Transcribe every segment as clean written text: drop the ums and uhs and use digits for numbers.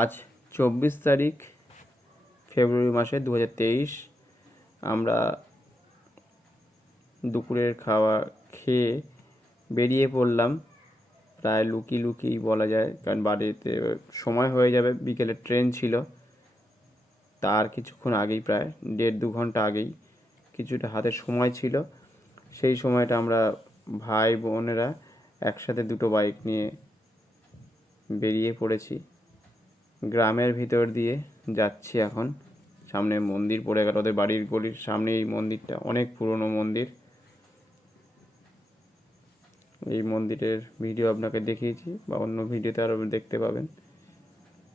আজ 24 তারিখ ফেব্রুয়ারি মাসে 2023। আমরা দুপুরের খাওয়া খেয়ে বেরিয়ে পড়লাম, প্রায় লুকিয়ে লুকিয়েই বলা যায়, কারণ বাড়িতে সময় হয়ে যাবে। বিকেলের ট্রেন ছিল, তার কিছুক্ষণ আগেই, প্রায় 1.5-2 ঘন্টা আগেই কিছুটা হাতে সময় ছিল। সেই সময়টা আমরা ভাই বোনেরা একসাথে দুটো বাইক নিয়ে বেরিয়ে পড়েছি। গ্রামের ভিতর দিয়ে যাচ্ছি এখন। সামনে মন্দির পড়ে গেল, ওদের বাড়ির গলির সামনে এই মন্দিরটা, অনেক পুরনো মন্দির। এই মন্দিরের ভিডিও আপনাকে দেখিয়েছি, বা অন্য ভিডিওতে আরও দেখতে পাবেন।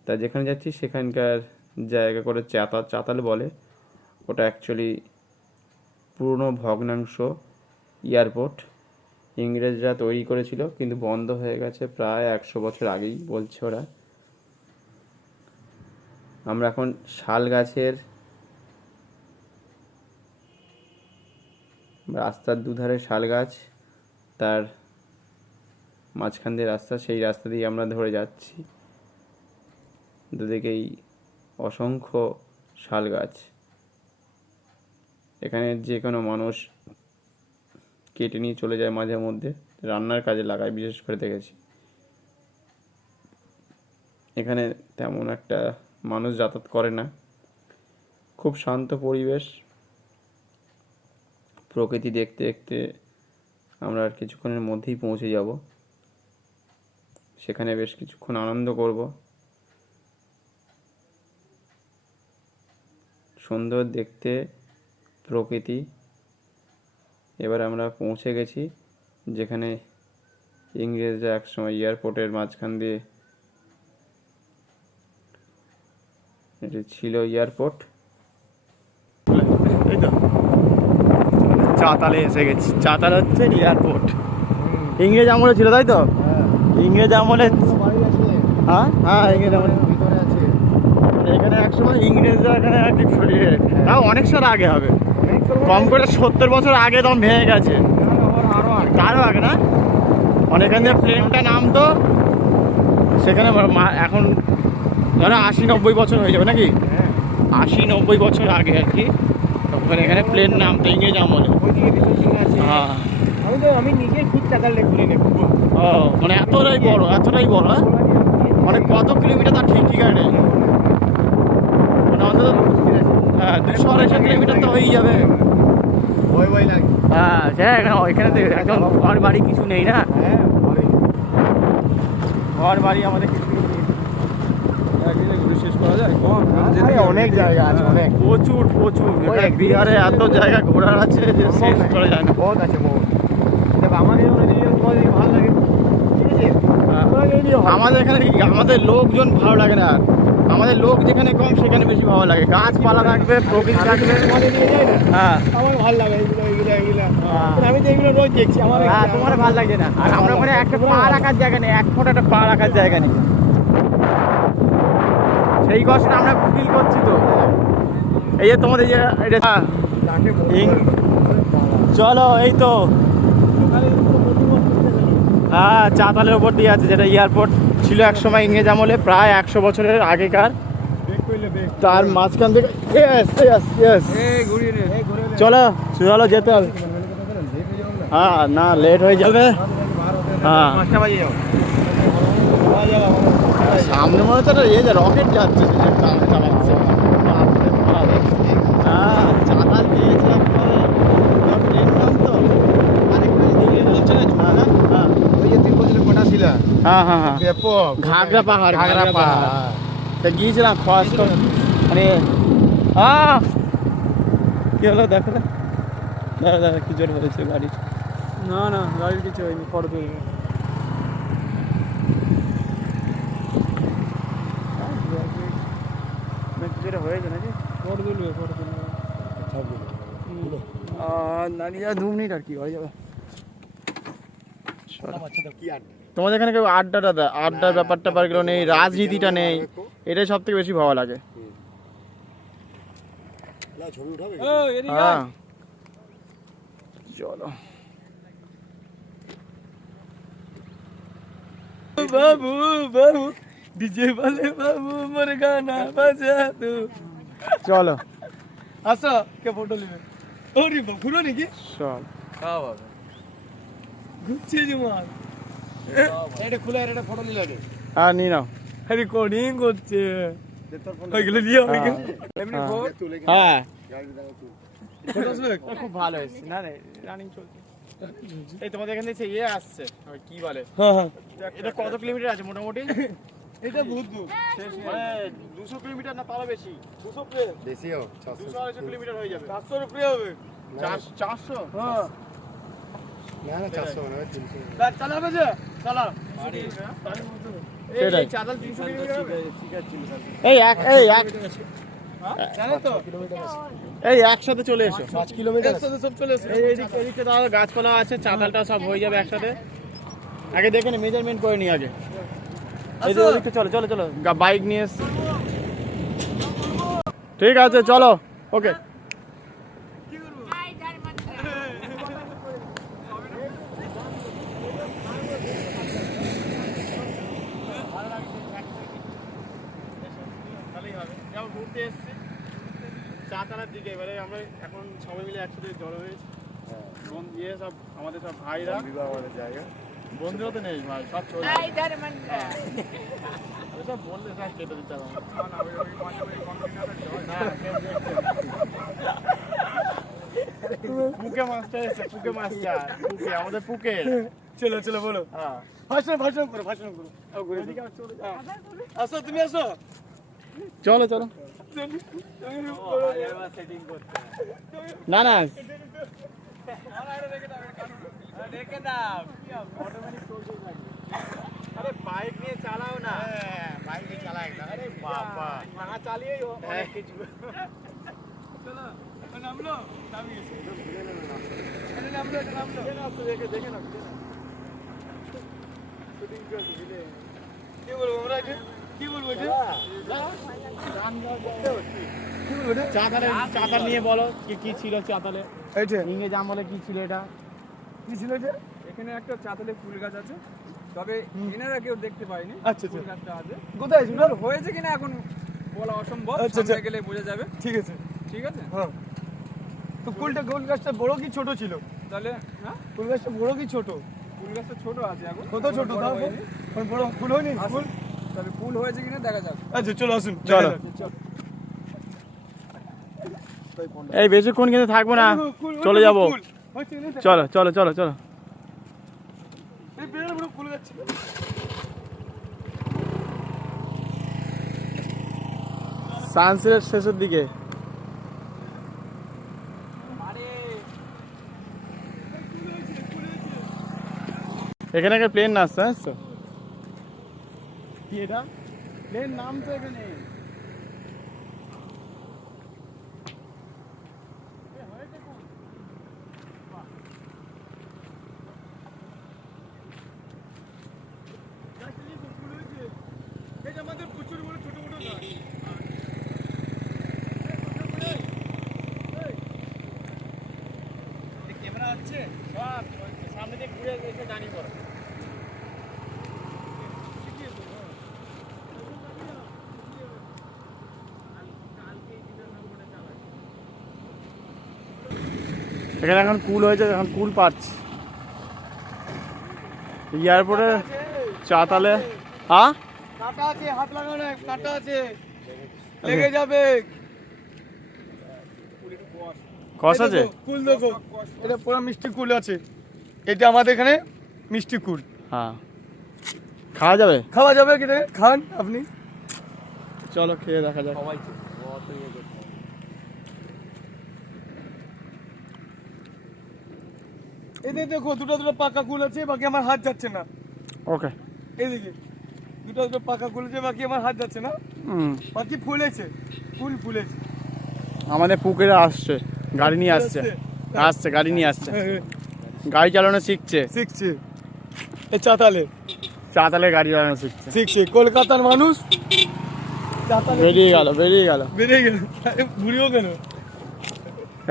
তা যেখানে যাচ্ছি সেখানকার জায়গা করে চাতাল বলে। ওটা অ্যাকচুয়ালি পুরনো ভগ্নাংশ এয়ারপোর্ট, ইংরেজরা তৈরি করেছিল, কিন্তু বন্ধ হয়ে গেছে প্রায় 100 বছর আগেই বলছে ওরা। আমরা এখন শাল গাছের রাস্তার দুধারে শাল গাছ, তার মাঝখান দিয়ে রাস্তা, সেই রাস্তা দিয়ে আমরা ধরে যাচ্ছি। দুদিকেই অসংখ্য শাল গাছ। এখানে যে কোনো মানুষ কেটে নিয়ে চলে যায়, মাঝে মধ্যে রান্নার কাজে লাগায়, বিশেষ করে দেখেছি। এখানে তেমন একটা মানুষ যাতায়াত করে না, খুব শান্ত পরিবেশ। প্রকৃতি দেখতে দেখতে আমরা আর কিছুক্ষণের মধ্যেই পৌঁছে যাব। সেখানে বেশ কিছুক্ষণ আনন্দ করব। সুন্দর দেখতে প্রকৃতি। এবার আমরা পৌঁছে গেছি যেখানে ইংরেজরা একসময় এয়ারপোর্টের মাঝখান দিয়ে, এটি ছিল এয়ারপোর্ট। এই তো চাতালে এসে গেছি। চাতাল হচ্ছে এয়ারপোর্ট। ইংরেজ আমলে ছিল, তাই তো? ইংরেজ আমলে, হ্যাঁ হ্যাঁ, ইংরেজ আমলে এখানে একসময় ইংরেজরা এখানে আর কি, তাও অনেক সাল আগে হবে, কম করে 70 বছর আগে তখন ভেঙে গেছে। তারও আগে না, অনেকখান দিয়ে প্লেনটা নামতো সেখানে। এখন ধরো 80-90 বছর হয়ে যাবে নাকি, 80-90 বছর আগে আর কি, তখন এখানে প্লেন নামতো ইংরেজ আমলে। হ্যাঁ, আমি নিজে ঠিক চাতাল ঘুরে নেব। ও মানে এতটাই বড়, এতটাই বড়। মানে কত কিলোমিটার তার ঠিক ঠিকানা নেই, মানে অন্তত 200-250 কিলোমিটার তো হয়েই যাবে। হ্যাঁ, এখানে তো একদম ঘর বাড়ি কিছু নেই না, ঘর বাড়ি আমাদের কিছু নেই। শেষ করা যায় অনেক জায়গা আছে, অনেক, প্রচুর প্রচুর। বিহারে এত জায়গা ঘোরার আছে যে শেষ করা যায় না। বহুত আছে, বহুত। আমাদের ভালো লাগে, ঠিক আছে। আমাদের এখানে আমাদের লোকজন ভালো লাগে না, আমাদের লোক যেখানে কম সেখানে বেশি ভালো লাগে। গাছপালা থাকবে, প্রকৃতি থাকবে, হ্যাঁ আমার ভালো লাগে এইগুলো এইগুলো এইগুলো। আমি তো এগুলো রোজ দেখছি, আমার তোমার ভালো লাগছে না। আর আমরা ওখানে একটা পা রাখার জায়গা নেই, 1 ফুট একটা পা রাখার জায়গা নেই। সেই কষ্টটা আমরা ফিল করছি। তো এই যে তোমাদের যে এটা, চলো এই তো, হ্যাঁ চাতালের ওপর দিয়ে আছে, যেটা এয়ারপোর্ট ছিল একসময় ইংরেজ আমলে, প্রায় 100 বছরের আগেকার। তার মাঝখান থেকে চলো চলো যেতে হবে। হ্যাঁ না, লেট হয়ে যাবে। হ্যাঁ, সামনে মনে হচ্ছে একটা রকেট যাচ্ছে, চালাচ্ছে। হ্যাঁ, চাতাল দিয়েছে একবারে, ট্রেন নাম তো। হ্যাঁ হ্যাঁ হ্যাঁ, ঘাগরা পাহাড়, ঘাগরা পাহাড় গিয়েছিলাম খরচ করে। মানে কি হলো দেখো, দাদা দাদা কি জোর হয়েছে গাড়ি? না না, গাড়ির কিছু হয়নি, ফটো তুলবে। হয়েছে নাকি? ফটো তুলবে, ফটো তুলবে। দাঁড়িয়ে 2 মিনিট আর কি হয়ে যাবে। তোমাদের এখানে কেউ আড্ডার ব্যাপারটা পারগুলো নেই, রাজনীতিটা নেই, এটাই সব থেকে বেশি ভালো লাগে। হ্যাঁ চলো বাবু বাবু ডিজে বলে বাবু মোর গানা বাজা দো। চলো আসো কে ফটো নেবে? ওরে বাবা ঘুরো নাকি? চল হ্যাঁ বাবা ঘুরছে যে মাল। এটা খুলে আর একটা ফটো নিয়ে লাগে। হ্যাঁ নিয়ে নাও। রেকর্ডিং করছে। হয়ে গেলে দিয়ে হবে কি? এমনি হ্যাঁ। ফটো হ্যাঁ ফটো আসবে? খুব ভালো এসছে না রে রানিং চলছে এই তোমাদের এখান থেকে ইয়ে আসছে ওই কি বলে হ্যাঁ হ্যাঁ এটা কত কিলোমিটার আছে মোটামুটি এটা বহুত দূর। মানে 200 কিলোমিটার না তারও বেশি 200 প্লে বেশিও 200 250 কিলোমিটার হয়ে যাবে 400 এর প্লে হবে। 400 হ্যাঁ না না 400 না 300 ব্যাট চালাবে যে চালা। সেটাই। এই চাতাল 300 কিলোমিটার হবে। এই এক জানো তো এই একসাথে চলে এসো 5 কিলোমিটার একসাথে সব চলে এসে। এই এদিকে দাও গাছপালা আছে চাতালটা সব হয়ে যাবে একসাথে আগে দেখে নি মেজারমেন্ট করে নি আগে এই যে ওদিকে চলো চলো চলো বাইক নিয়ে এসছি ঠিক আছে চলো ওকে ঘুরতে এসছি চাতালার দিকে এবারে আমরা এখন সবাই মিলে একসাথে জড়ো হয়েছি ইয়ে সব আমাদের সব ভাইরা আমাদের জায়গা বন্ধুরা তো নেই ভাই সব চলে সব বললে সব কেটে দিতে হবে পুকে মাছটা এসে পুকে মাছটা পুকে আমাদের পুকে চলো চলো বলো। হ্যাঁ ভাষণ করো ভাষণ করো। আসো তুমি আসো। চলো চলো না না দেখে দাও আরে বাইক নিয়ে চালাও না বাইক নিয়ে চালাই না আরে বাবা না চালিয়েই অনেক কিছু চলো নামলো নামিয়েছে। এটা নামলো এটা নামলো। দেখে দেখে না কি বলবো আমরা এটা? কি বলবো এটা? কি বলবো এটা? চাতাল নিয়ে বলো কি ছিল চাতালে এইটা ইংরেজ আমলে কি ছিল এটা কি ছিল এটা? এখানে একটা চাতালে ফুল গাছ আছে, তবে এনারা কেউ দেখতে পায়নি। আচ্ছা, ফুল আচ্ছা। গাছটা আছে, কোথায় ছিল? হয়েছে কিনা এখন বলা অসম্ভব, আচ্ছা, আচ্ছা। সামনে গেলে বোঝা যাবে। ঠিক আছে ঠিক আছে, হ্যাঁ। তো ফুল গাছটা বড় কি ছোট ছিল? তাহলে হ্যাঁ ফুল গাছটা বড় কি ছোট? ফুল গাছটা ছোট আছে এখন, কত ছোট বড় তাও? হয়নি। কোন বড় ফুল হয়নি ফুল? তবে ফুল হয়েছে কিনা দেখা যাক। আচ্ছা চলো আসুন চলো। দেখা যাক। এই বেশিক্ষণ কিন্তু থাকবো না ফুল, চলে যাবো ফুল। হচ্ছে না? চলো চলো চলো চলো এই বিরাট বড় ফুল গাছ ছিল। সানসেটের শেষের দিকে এখানে একটা প্লেন না আসছে জানিস তো কি এটা? প্লেন নাম তো এখানে এই যে আমাদের প্রচুর বড় ছোট ছোট গাছ। ক্যামেরা আছে? সব সামনে দিয়ে ঘুরে এসে জানি করো এখানে এখন কুল হয়েছে এখন কুল পাচ্ছি এয়ারপোর্টে চাতালে হ্যাঁ কাটা আছে, হাত লাগানো কাটা আছে, লেগে যাবে। কস আছে কুল দেখো, এটা পুরো মিষ্টি কুল আছে। এটা আমাদের এখানে মিষ্টি কুল হ্যাঁ খাওয়া যাবে খাওয়া যাবে কি রে? খান আপনি। চলো খেয়ে দেখা যাক এদের দেখো দুটো দুটো পাকা কুল আছে, বাকি আমার হাত যাচ্ছে না। ওকে এদিকে দুটো দুটো পাকা কুল আছে, বাকি আমার হাত যাচ্ছে না। বাকি ফুলেছে, কুল ফুলেছে। আমাদের পুকুরে আসছে গাড়ি নিয়ে আসছে আসছে গাড়ি নিয়ে আসছে গাড়ি চালানো শিখছে শিখছে এই চাতালে, চাতালে গাড়ি চালানো শিখছে শিখছে। কলকাতার মানুষ চাতালে বেরিয়ে গেল বেরিয়ে গেল বেরিয়ে গেল। বুড়িও কেন?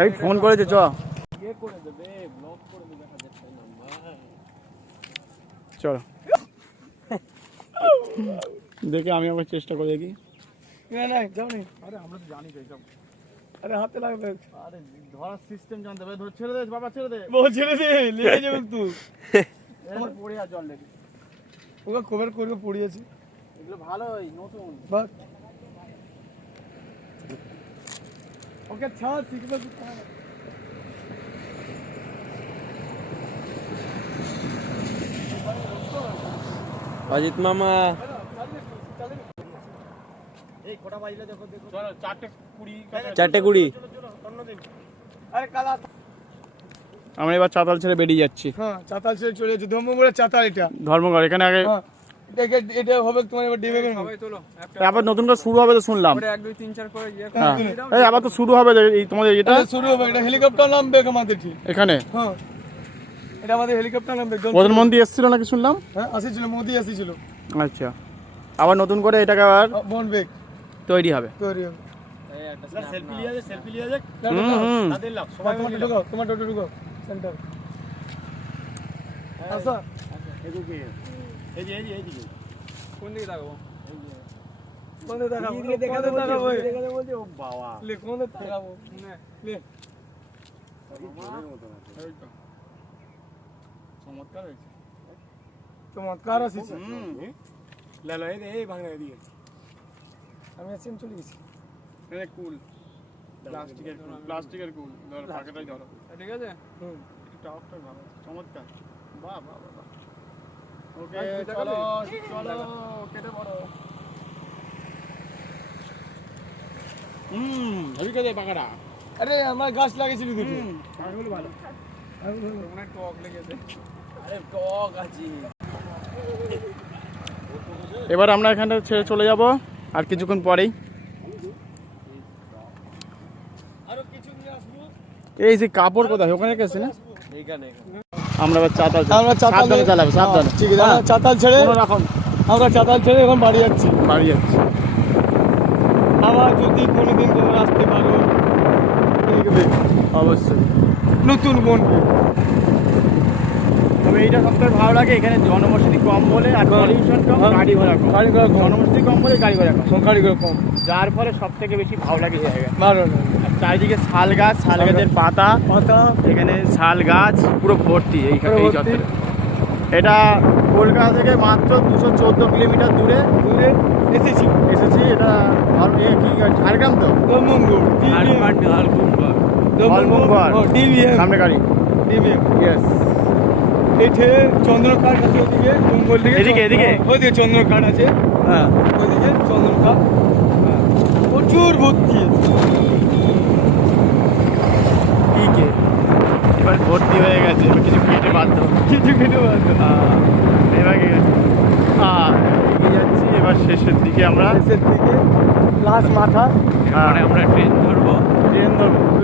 এই ফোন করেছে চ চলো দেখে আমি আবার চেষ্টা করে দেখি। না না যাও নি। আরে আমরা তো জানি তো এইসব। আরে হাতে লাগবে। আরে ধরার সিস্টেম জানতে হবে। ধর ছেড়ে দে বাবা, ছেড়ে দে। বল ছেড়ে দে, লেগে যাবে তুই। আমার পড়ে আর জল লেগে। ওকে কভার করবে পড়িয়েছি। এগুলো ভালোই নতুন। বাস ওকে ছাড়, শিখবে তো। অজিত মামা এই কটা বাজলে দেখো দেখো। চলো 4:20। 4:20। আরে কালা। আমরা এবার চাতাল ছেড়ে বেরিয়ে যাচ্ছি। হ্যাঁ চাতাল ছেড়ে চলে যাচ্ছে, ধর্মপুরের চাতাল এটা। ধর্মঘর এখানে আগে হ্যাঁ এটা হবে তোমার এবার ডিবে কেন? সবাই তোলো একটা আবার নতুন করে শুরু হবে তো শুনলাম। করে 1 2 3 4 করে ইয়ে হ্যাঁ করে দাও। এই আবার তো শুরু হবে এই তোমাদের এটা এটা শুরু হবে, এটা হেলিকপ্টার নামবে আমাদের ঠিক। এখানে। হ্যাঁ এটা আমাদের হেলিকপ্টার নামবে। প্রধানমন্ত্রী এসেছিল নাকি শুনলাম। হ্যাঁ আসিছিল, মোদি আসিছিল। আচ্ছা আবার নতুন করে এটাকে আবার বনবেগ তৈরি হবে। তৈরি হবে। এই একটা সেলফি লিয়ে যাক, সেলফি লিয়ে যাক। তাদের লাভ সবাই মিলে ঢুকাও, তোমার টোটো ঢুকাও সেন্টার। আচ্ছা এদিকে এই যে এইদিকে কোন দিকে তাকাবো? কোন দিকে দেখাবো? কোন দিকে দেখাবো? বলছে ও বাবা লে কোন দিকে দেখাবো? লে চমৎকার হয়েছে। চমৎকার আসিছে। লালো এই ভাঙা এদিকে। আমি আসছি, চলে গেছি। এই কুল প্লাস্টিকের কুল ধর পাকেটাই ধরো। ঠিক আছে হুম একটু টাওয়ারটা ভালো চমৎকার। বাহ বাহ বাহ বাহ। ওকে আচ্ছা, চলো চলো কেটে পড়ো। হেভি দে পাকাটা। আরে আমার গাছ লাগিয়েছিলি দুটো। পাকাগুলো ভালো। মনে হয় টক লেগেছে। আরে টক আছে। এবার আমরা এখানে ছেড়ে চলে যাব আর কিছুক্ষণ পরেই। আরো কিছু নিয়ে আসবো। এই যে কাপড় কোথায় ওখানে গেছে না? এইখানে আমরা এবার চাতাল আমরা চাতাল সাবধানে চালাবো সাবধানে। ঠিক আছে, আমরা চাতাল ছেড়ে কোনো রকম আমরা চাতাল ছেড়ে এখন বাড়ি যাচ্ছি। বাড়ি যাচ্ছি। আবার যদি কোনোদিন তোমরা আসতে পারো দেখবে অবশ্যই। নতুন বনবে। তবে এইটা সবথেকে ভালো লাগে, এখানে জনবসতি কম বলে আর পলিউশন কম, গাড়ি ঘোড়া কম। গাড়ি ঘোড়া কম। জনবসতি কম বলে গাড়ি ঘোড়া কম, সংখ্যারি করে কম। যার ফলে সব থেকে বেশি ভালো লাগে এই জায়গা। ভালো না আর চারিদিকে শাল গাছ, শাল গাছের পাতা, পাতা এখানে শাল গাছ পুরো ভর্তি এইখানে এই পুরো ভর্তি। চত্বরে। এটা কলকাতা থেকে মাত্র 214 কিলোমিটার দূরে দূরে এসেছি। এসেছি। এটা কি ঝাড়গ্রাম তো দমঙ্গর ধলমুঙ্গর। ডিভিএম সামনে গাড়ি। DVM yes. এঠে চন্দ্রকাঠ আছে ওদিকে, জঙ্গল দিকে। এদিকে? ওইদিকে চন্দ্রকাঠ আছে। হ্যাঁ ওইদিকে চন্দ্রকাঠ। হ্যাঁ প্রচুর ভর্তি। ঠিক এবার ভর্তি হয়ে গেছে, এবার কিছু কেটে বাধ্য। কিছু কেটে পারতো না। এবার এগিয়ে যাচ্ছি। এবার শেষের দিকে আমরা শেষের দিকে লাস্ট মাথা। এরপরে আমরা ট্রেন ধরবো।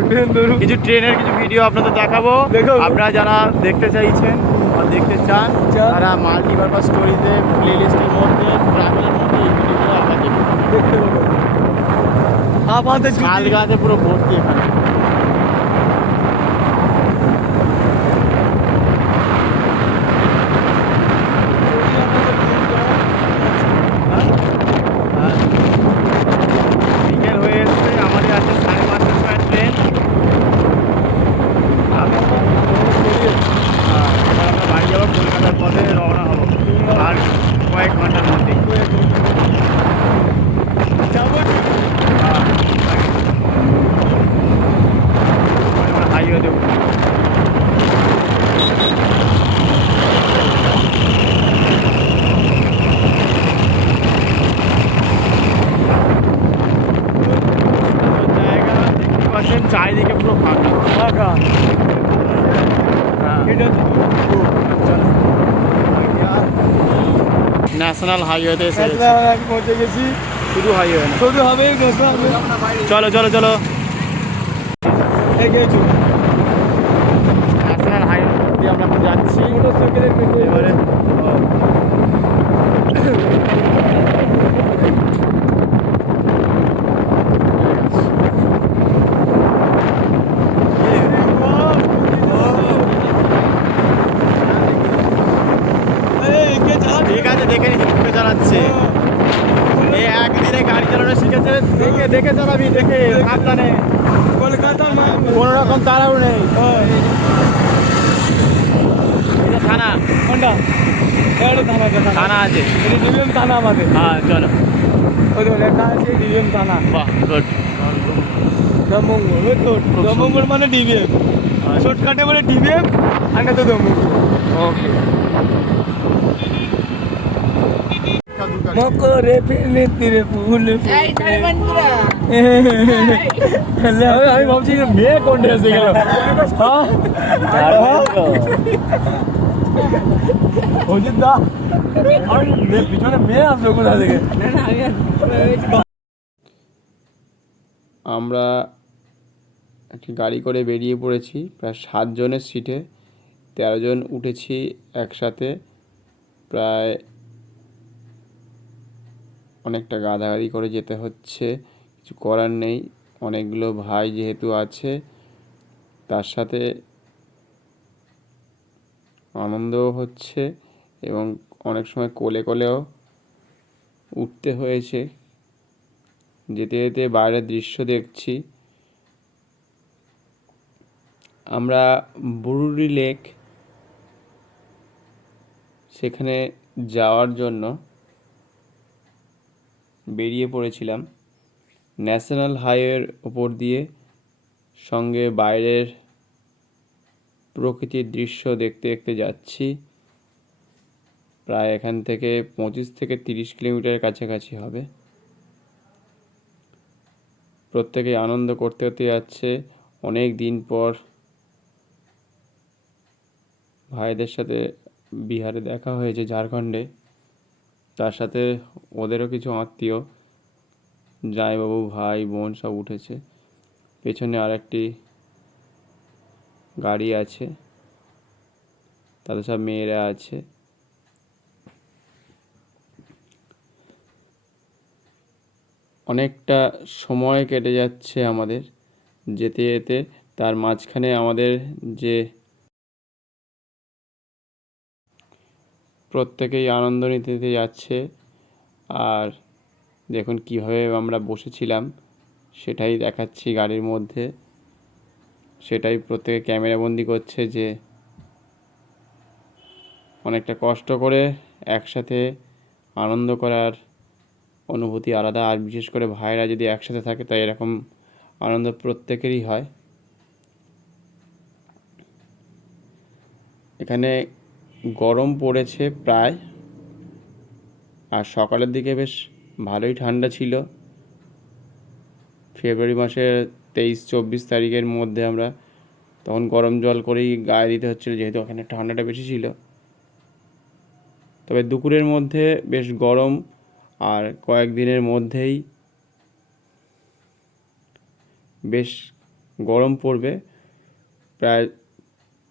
ট্রেন ধরুন। কিছু ট্রেনের কিছু ভিডিও আপনাদের দেখাবো। দেখাবো। আপনারা যারা দেখতে চাইছেন বা দেখতে চান তারা মাল্টিপারপাস স্টোরিতে প্লে লিস্টের মধ্যে ট্রাভেলের মধ্যে এই ভিডিওগুলো আপনারা দেখতে পাবো। আমাদের শাল গাছে পুরো ভর্তি এখানে। বিকেল হয়ে এসছে, আমাদের আছে 5:30টার সময় ট্রেন। এবার আমরা বাড়ি যাবো, কলকাতার পথে রওনা হবো আর কয়েক ঘন্টার মধ্যেই। যাবো। আমরা হাইওয়ে দেবো। জায়গা দেখতে পাচ্ছেন চারিদিকে পুরো ফাঁকা ফাঁকা। এটা ন্যাশনাল হাইওয়েতে এসে গেছি। পৌঁছে গেছি। শুধু হাইওয়ে না। শুধু হবে ন্যাশনাল। চলো চলো চলো এগিয়েছি। ন্যাশনাল হাইওয়ে দিয়ে আমরা এখন যাচ্ছি। মোটরসাইকেলের পেটে এবারে ঠিক আছে, দেখে নিচ্ছি, চালাচ্ছে। চালানো শিখেছে, দেখে দেখে চালাবি, দেখে সাবধানে, কলকাতার মাল। কোনো রকম তাড়াহুড়ো নেই। এটা থানা, কোনটা? এটা থানা, থানা আছে। এটা ডিভিএম থানা আমাদের। হ্যাঁ চলো। ওই তো লেখা আছে ডিভিএম থানা। বাহ গুড। দমঙ্গল, ওই তো দমঙ্গল মানে ডিভিএম, শর্টকাটে বলে ডিভিএম, আর না তো দমঙ্গল। ওকে। মকরে ফেলে তীরে ফুল আমি ভাবছি যে মেয়ে কোনটা এসে গেল। অজিত দা, পিছনে মেয়ে আসলো কোথা থেকে? আমরা একটি গাড়ি করে বেরিয়ে পড়েছি, প্রায় 7 জনের সিটে 13 জন উঠেছি একসাথে। প্রায় অনেকটা গাদাগাদি করে যেতে হচ্ছে, কিছু করার নেই। অনেকগুলো ভাই যেহেতু আছে, তার সাথে আনন্দও হচ্ছে এবং অনেক সময় কোলে কোলেও উঠতে হয়েছে। যেতে যেতে বাইরের দৃশ্য দেখছি। আমরা বুরুরি লেক সেখানে যাওয়ার জন্য বেরিয়ে পড়েছিলাম। ন্যাশনাল হাইওয়ের ওপর দিয়ে, সঙ্গে বাইরের প্রকৃতির দৃশ্য দেখতে দেখতে যাচ্ছি। প্রায় এখান থেকে 25 থেকে 30 কিলোমিটার কাছাকাছি হবে। প্রত্যেকেই আনন্দ করতে করতে যাচ্ছে। অনেক দিন পর ভাইদের সাথে বিহারে দেখা হয়েছে, ঝাড়খণ্ডে। তার সাথে ওদেরও কিছু আত্মীয়, জামাইবাবু, ভাই, বোন সব উঠেছে। পেছনে আরেকটি গাড়ি আছে, তাদের সব মেয়েরা আছে। অনেকটা সময় কেটে যাচ্ছে আমাদের যেতে যেতে। তার মাঝখানে আমাদের যে প্রত্যেকেই আনন্দ নিতে নিতে যাচ্ছে। আর দেখুন কীভাবে আমরা বসেছিলাম সেটাই দেখাচ্ছি গাড়ির মধ্যে। সেটাই প্রত্যেকে ক্যামেরাবন্দি করছে যে অনেকটা কষ্ট করে একসাথে আনন্দ করার অনুভূতি আলাদা। আর বিশেষ করে ভাইরা যদি একসাথে থাকে তাই এরকম আনন্দ প্রত্যেকেরই হয়। এখানে গরম পড়েছে প্রায়, আর সকালের দিকে বেশ ভালোই ঠান্ডা ছিল। ফেব্রুয়ারি মাসের 23-24 তারিখের মধ্যে আমরা তখন গরম জল করেই গায়ে দিতে হচ্ছিলো, যেহেতু ওখানে ঠান্ডাটা বেশি ছিল। তবে দুপুরের মধ্যে বেশ গরম, আর কয়েকদিনের মধ্যেই বেশ গরম পড়বে। প্রায়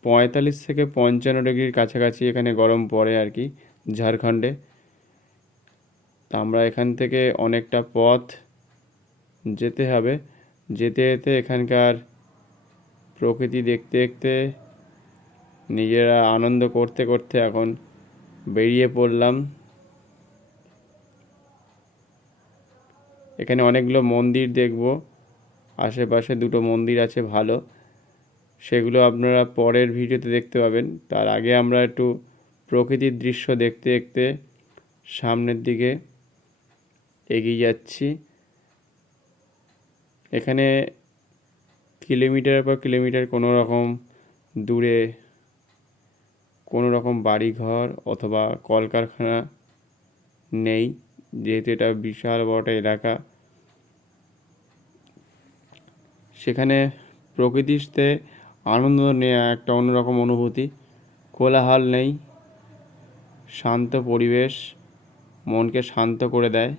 45 থেকে 55 ডিগ্রির কাছাকাছি এখানে গরম পড়ে আর কি, ঝাড়খণ্ডে। তা আমরা এখান থেকে অনেকটা পথ যেতে হবে। যেতে যেতে এখানকার প্রকৃতি দেখতে দেখতে, নিজেরা আনন্দ করতে করতে এখন বেরিয়ে পড়লাম। এখানে অনেকগুলো মন্দির দেখব। আশেপাশে 2টো মন্দির আছে ভালো, সেগুলো আপনারা পরের ভিডিওতে দেখতে পাবেন। তার আগে আমরা একটু প্রকৃতির দৃশ্য দেখতে দেখতে সামনের দিকে এগিয়ে যাচ্ছি। এখানে কিলোমিটারের পর কিলোমিটার কোনো রকম দূরে কোনো রকম বাড়িঘর অথবা কলকারখানা নেই, যেহেতু এটা বিশাল বড় একটা এলাকা। সেখানে প্রকৃতিতে আনন্দ নেওয়া একটা অন্যরকম অনুভূতি। কোলাহল নেই, শান্ত পরিবেশ মনকে শান্ত করে দেয়।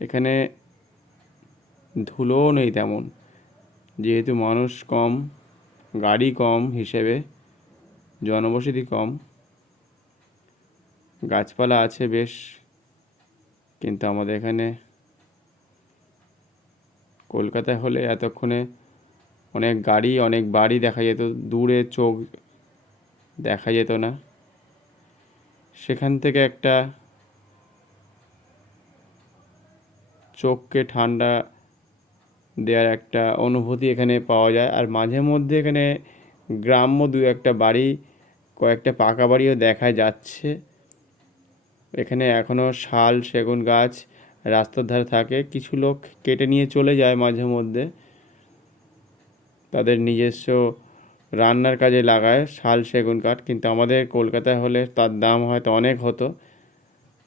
এখানে ধুলোও নেই তেমন, যেহেতু মানুষ কম, গাড়ি কম হিসেবে, জনবসতি কম। গাছপালা আছে বেশ, কিন্তু আমাদের এখানে কলকাতায় হলে এতক্ষণে অনেক গাড়ি, অনেক বাড়ি দেখা যেত, দূরে চোখ দেখা যেত না। সেখান থেকে একটা চোখকে ঠান্ডা দেওয়ার একটা অনুভূতি এখানে পাওয়া যায়। আর মাঝে মধ্যে এখানে গ্রাম্য দু একটা বাড়ি, কয়েকটা পাকা বাড়িও দেখা যাচ্ছে। এখানে এখনও শাল সেগুন গাছ রাস্তার ধারে থাকে, কিছু লোক কেটে নিয়ে চলে যায় মাঝে মধ্যে, তাদের নিজস্ব রান্নার কাজে লাগায় শাল সেগুন কাঠ। কিন্তু আমাদের কলকাতায় হলে তার দাম হয়তো অনেক হতো,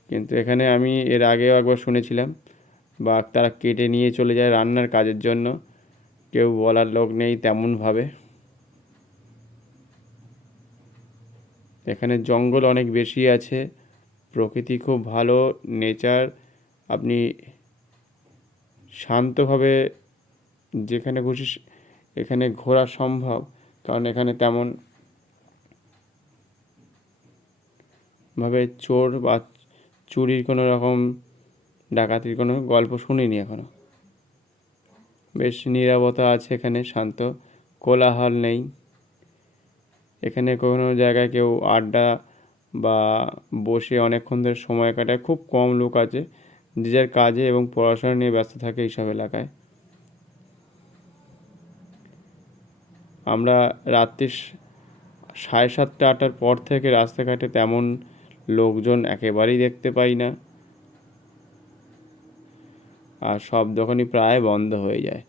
কিন্তু এখানে আমি এর আগেও একবার শুনেছিলাম বা তারা কেটে নিয়ে চলে যায় রান্নার কাজের জন্য, কেউ বলার লোক নেই তেমনভাবে। এখানে জঙ্গল অনেক বেশি আছে, প্রকৃতি খুব ভালো, নেচার। আপনি শান্তভাবে যেখানে খুশি এখানে ঘোরা সম্ভব, কারণ এখানে তেমন ভাবে চোর বা চুরির কোনো রকম, ডাকাতির কোনো গল্প শুনিনি এখনো। বেশ নীরবতা আছে এখানে, শান্ত, কোলাহল নেই। এখানে কোনো জায়গায় কেউ আড্ডা বা বসে অনেকক্ষণ ধরে সময় কাটায় খুব কম লোক আছে, যে যার কাজে এবং পড়াশোনা নিয়ে ব্যস্ত থাকে এইসব এলাকায়। আমরা রাত্রি 7:30-8টার পর থেকে রাস্তাঘাটে তেমন লোকজন একেবারেই দেখতে পাই না, আর সব দোকানই প্রায় বন্ধ হয়ে যায়।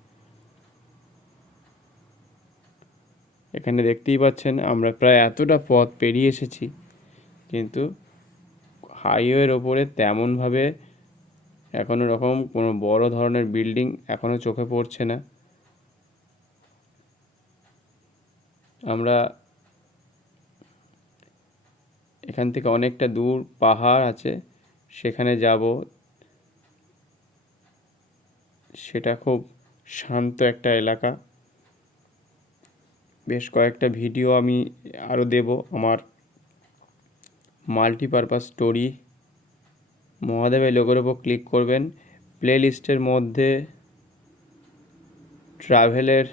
এখানে দেখতেই পাচ্ছেন আমরা প্রায় এতটা পথ পেরিয়ে এসেছি, কিন্তু হাইওয়ের ওপরে তেমনভাবে এখনো রকম কোনো বড় ধরনের বিল্ডিং এখনো চোখে পড়ছে না। আমরা এখান থেকে অনেকটা দূর পাহাড় আছে, সেখানে যাব। সেটা খুব শান্ত একটা এলাকা। বেশ কয়েকটা ভিডিও আমি আরও দেব আমার মাল্টিপারপাস স্টোরি। মহাদেবের লোগোর ওপর ক্লিক করবেন, প্লে লিস্টের মধ্যে ট্রাভেলের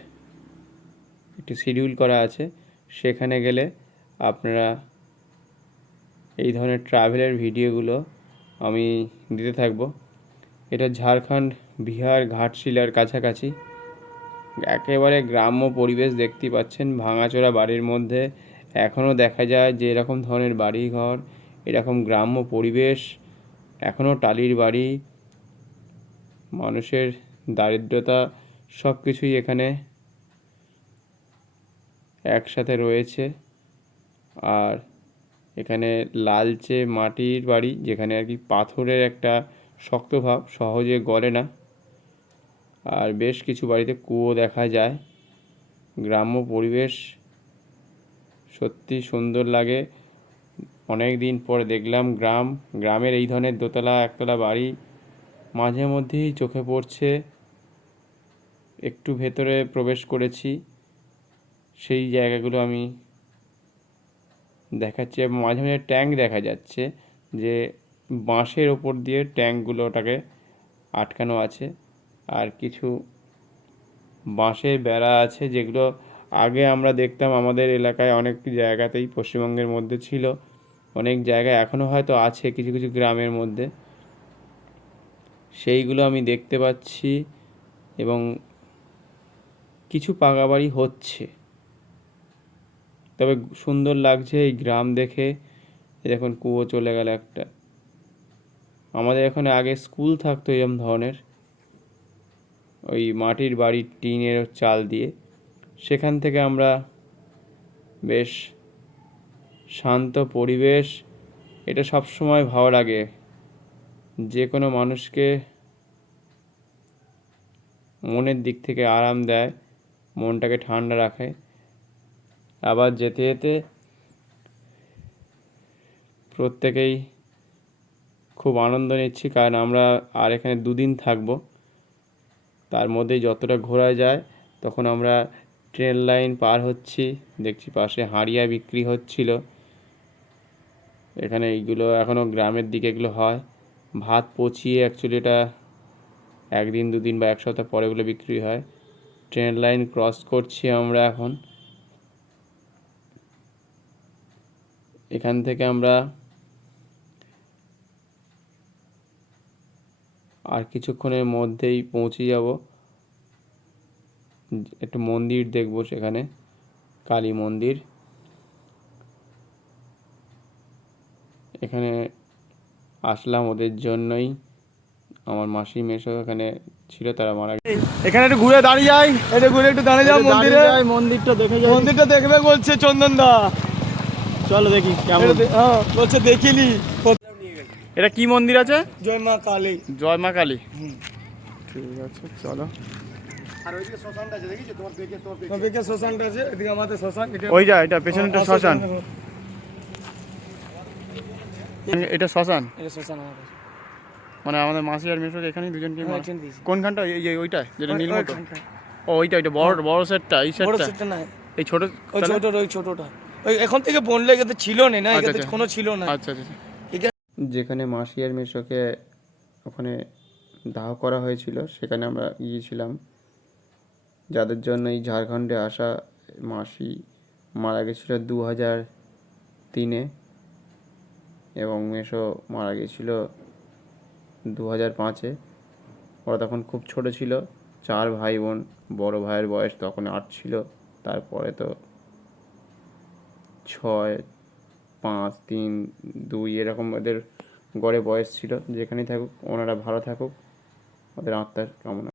একটি শিডিউল করা আছে, সেখানে গেলে আপনারা এই ধরনের ট্রাভেলের ভিডিওগুলো আমি দিতে থাকব। এটা ঝাড়খণ্ড বিহার ঘাটশিলার কাছাকাছি, একেবারে গ্রাম্য পরিবেশ দেখতেই পাচ্ছেন। ভাঙাচোরা বাড়ির মধ্যে এখনও দেখা যায় যে এরকম ধরনের বাড়িঘর, এরকম গ্রাম্য পরিবেশ, এখনও টালির বাড়ি, মানুষের দারিদ্রতা সব কিছুই এখানে একসাথে রয়েছে। আর এখানে লালচে মাটির বাড়ি, যেখানে আর কি পাথরের একটা শক্ত ভাব, সহজে গলে না। আর বেশ কিছু বাড়িতে কুয়ো দেখা যায়। গ্রাম্য পরিবেশ সত্যি সুন্দর লাগে। অনেক দিন পরে দেখলাম গ্রামের এই ধরনের দোতলা একতলা বাড়ি মাঝে মধ্যেই চোখে পড়ছে। একটু ভেতরে প্রবেশ করেছি, সেই জায়গাগুলো আমি দেখাচ্ছি। এবং মাঝে মাঝে ট্যাঙ্ক দেখা যাচ্ছে, যে বাঁশের ওপর দিয়ে ট্যাঙ্কগুলোটাকে আটকানো আছে। আর কিছু বাঁশের বেড়া আছে, যেগুলো আগে আমরা দেখতাম আমাদের এলাকায় অনেক জায়গাতেই, পশ্চিমবঙ্গের মধ্যে ছিল, অনেক জায়গায় এখনও হয়তো আছে কিছু কিছু গ্রামের মধ্যে, সেইগুলো আমি দেখতে পাচ্ছি। এবং কিছু পাকা বাড়ি হচ্ছে, তবে সুন্দর লাগছে এই গ্রাম দেখে। দেখুন কুয়ো চলে গেল একটা। আমাদের এখানে আগে স্কুল থাকতো এরকম ধরনের, ওই মাটির বাড়ির টিনের চাল দিয়ে। সেখান থেকে আমরা বেশ শান্ত পরিবেশ, এটা সব সময় ভালো লাগে। যে কোনো মানুষকে মনের দিক থেকে আরাম দেয়, মনটাকে ঠান্ডা রাখে। আবার যেতে যেতে প্রত্যেকেই খুব আনন্দ নিচ্ছি, কারণ আমরা আর এখানে 2 দিন থাকবো। তার মধ্যেই যতটা ঘোরা যায়, তখন আমরা ট্রেন লাইন পার হচ্ছি, দেখছি পাশে হাঁড়িয়া বিক্রি হচ্ছিল। এখানে এইগুলো এখনও গ্রামের দিকে এগুলো হয়, ভাত পচিয়ে অ্যাকচুয়ালি এটা 1 দিন 2 দিন বা 1 সপ্তাহ পরে এগুলো বিক্রি হয়। ট্রেন লাইন ক্রস করছি আমরা এখন। এখান থেকে আমরা আর কিছুক্ষণের মধ্যেই পৌঁছে যাব। একটু মন্দির দেখবো সেখানে, কালী মন্দির। এখানে আসলাম ওদের জন্যই। আমার মাসি মেশো এখানে ছিল, তারা মারা গেছে। এখানে একটু ঘুরে দাঁড়িয়ে যাই, এটা ঘুরে একটু দাঁড়িয়ে যাও মন্দিরে। মন্দিরটা দেখে যাই। মন্দিরটা দেখবে বলছে চন্দন দা। চলো দেখি কেমন। হ্যাঁ বলছে দেখিনি। এটা কি মন্দির আছে? জয় মা কালী। জয় মা কালী। ঠিক আছে চলো। আর ওইদিকে শ্মশানটা আছে দেখিছো তোমার বেগে তোমার বেগে তবে কে শ্মশানটা আছে, এদিকে আমাদের শ্মশান। ওইটা এটা পেছনেটা শ্মশান। এটা শ্মশান, এটা শ্মশান আমাদের। মানে আমাদের মাসি আর মেশো এখানেই দুজনকে হ্যাঁ, এখানে দিয়েছি। কোনখানটা? এই ওইটা যেটা নীল মতো। ওইখানটা। ও ওইটা বড় বড় সেটটা, এই বড় সেটটা। সেটটা না, এই ছোট ওই ছোটটা, ওই ছোটটা। ওই এখন থেকে বনলে এতে ছিল না, আচ্ছা, এতে আচ্ছা। কোনো ছিল না। আচ্ছা আচ্ছা। যেখানে মাসি আর মেশোকে ওখানে দাহ করা হয়েছিল সেখানে আমরা গিয়েছিলাম। যাদের জন্য এই ঝাড়খণ্ডে আসা। মাসি মারা গেছিল 2003-এ এবং মেশো মারা গেছিল 2005-এ। ওরা তখন খুব ছোট ছিল, 4 ভাই বোন। বড় ভাইয়ের বয়স তখন 8 ছিল, তারপরে তো 6, 5, 3, 2 এরকম ওদের গড়ে বয়স ছিল। যেখানেই থাকুক ওনারা ভালো থাকুক, ওদের আত্মার কামনা।